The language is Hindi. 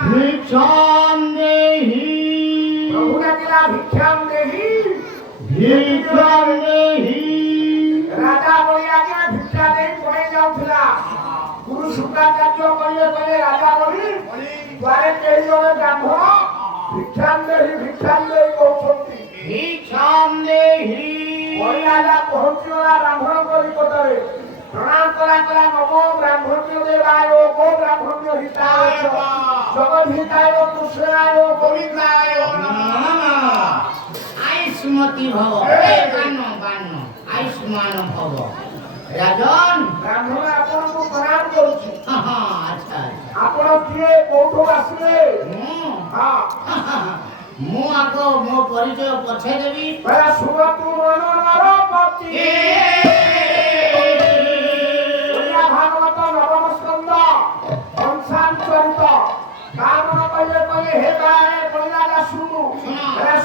भिक्षां देहि प्रभु डाकिला भिक्षां देहि भिक्षां देहि राजा बलिया के भिक्षा देई पड़े जाउथिला गुरु शुक्राचार्य कहिए कहे राजा बलि द्वारे केही जने ब्राह्मण भिक्षां देहि कहउछंती भिक्षां देहि बलि राजा पहुंचिला ब्राह्मण को निकटरे प्रणाम कला नमो ब्राह्मण्य देवाय गो ब्राह्मण्य हिताय जगत हिताय कृष्णाय गोविंदाय नमः आयुष्मती भव बानो आयुष्मान भव राजन ब्राह्मण आपण को प्रणाम करूछी अच्छा आपण किए कोठो आसीले हां मु आको मो परिचय पछे देबी परा सुरतु मनोनर पति ओया भागवत नवम स्कंद पंचान चरित कामन कहे हे गाए बलिया सुनु परा